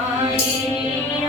Amen.